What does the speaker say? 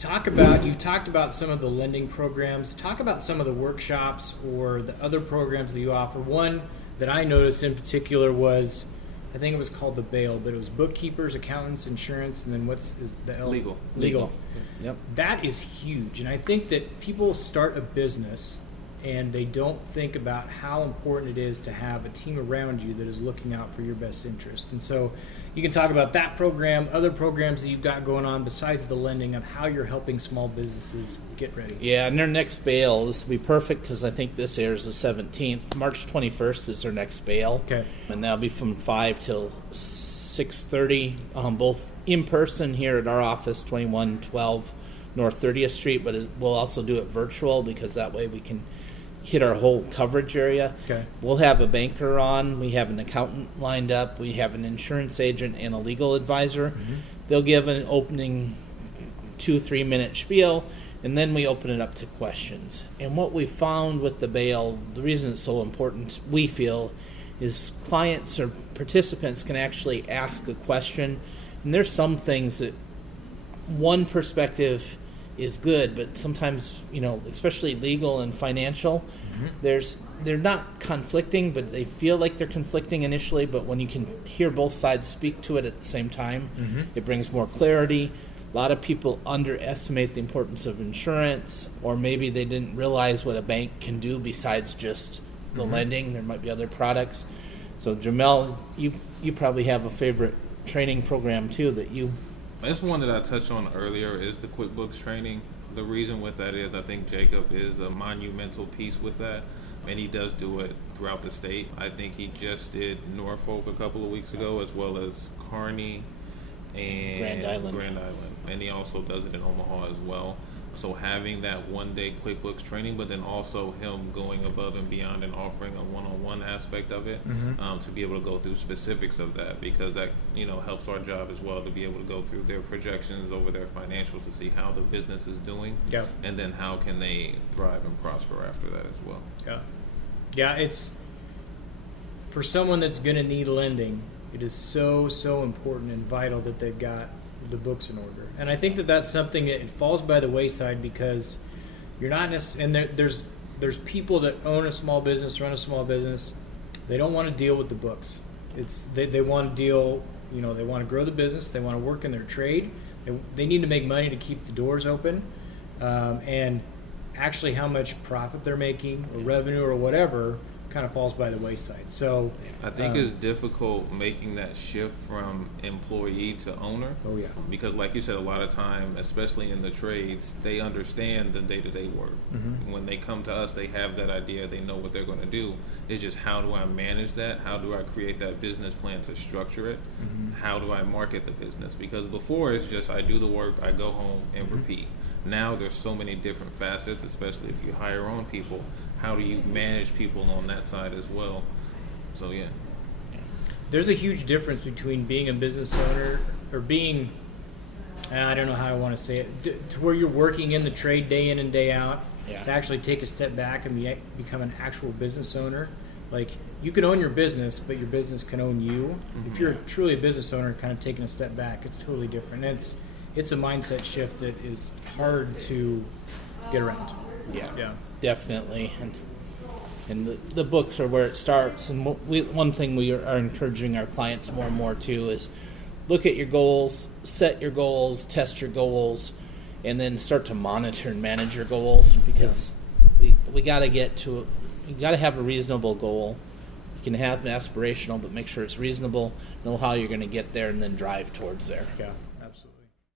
You've talked about some of the lending programs. Talk about some of the workshops or the other programs that you offer. One that I noticed in particular was, I think it was called the B.A.I.L, but it was bookkeepers, accountants, insurance, and then is the L? Legal. Yep. That is huge. And I think that people start a business and they don't think about how important it is to have a team around you that is looking out for your best interest. And so you can talk about that program, other programs that you've got going on besides the lending, of how you're helping small businesses get ready. Yeah, and their next B.A.I.L, this will be perfect because I think this airs the 17th. March 21st is their next B.A.I.L. Okay. And that'll be from 5 till 6:30, both in person here at our office, 2112 North 30th Street, but we'll also do it virtual because that way we can hit our whole coverage area. Okay. We'll have a banker on. We have an accountant lined up. We have an insurance agent and a legal advisor. Mm-hmm. They'll give an opening 2-3 minute spiel, and then we open it up to questions. And what we found with the B.A.I.L, the reason it's so important, we feel, is clients or participants can actually ask a question. And there's some things that one perspective is good, but sometimes, especially legal and financial, they're not conflicting, but they feel like they're conflicting initially, but when you can hear both sides speak to it at the same time, it brings more clarity. A lot of people underestimate the importance of insurance, or maybe they didn't realize what a bank can do besides just the lending. There might be other products. So Jamel, you probably have a favorite training program too that you... It's one that I touched on earlier, is the QuickBooks training. The reason with that is I think Jacob is a monumental piece with that, and he does do it throughout the state. I think he just did Norfolk a couple of weeks ago, as well as Kearney and Grand Island. And he also does it in Omaha as well. So having that one-day QuickBooks training, but then also him going above and beyond and offering a one-on-one aspect of it, to be able to go through specifics of that, because that helps our job as well, to be able to go through their projections over their financials to see how the business is doing, and then how can they thrive and prosper after that as well. Yeah, it's for someone that's going to need lending. It is so important and vital that they've got the books in order. And I think that that's something that it falls by the wayside, because you're not necessarily, and there's people that own a small business, run a small business, they don't want to deal with the books. They want to deal, they want to grow the business, they want to work in their trade, they need to make money to keep the doors open, and actually how much profit they're making or revenue or whatever kind of falls by the wayside. So I think it's difficult making that shift from employee to owner. Oh yeah. Because like you said, a lot of time, especially in the trades, they understand the day-to-day work. When they come to us, they have that idea, they know what they're going to do. It's just, how do I manage that? How do I create that business plan to structure it? How do I market the business? Because before, it's just I do the work, I go home and repeat. Now there's so many different facets, especially if you hire on people. How do you manage people on that side as well? So yeah. There's a huge difference between being a business owner or being, I don't know how I want to say it, to where you're working in the trade day in and day out, to actually take a step back and become an actual business owner. Like, you can own your business, but your business can own you. If you're truly a business owner, kind of taking a step back, it's totally different. And it's a mindset shift that is hard to get around. Yeah. Definitely, and the books are where it starts. And one thing we are encouraging our clients more and more too is look at your goals, set your goals, test your goals, and then start to monitor and manage your goals, because we got to you got to have a reasonable goal. You can have an aspirational, but make sure it's reasonable. Know how you're going to get there, and then drive towards there. Yeah.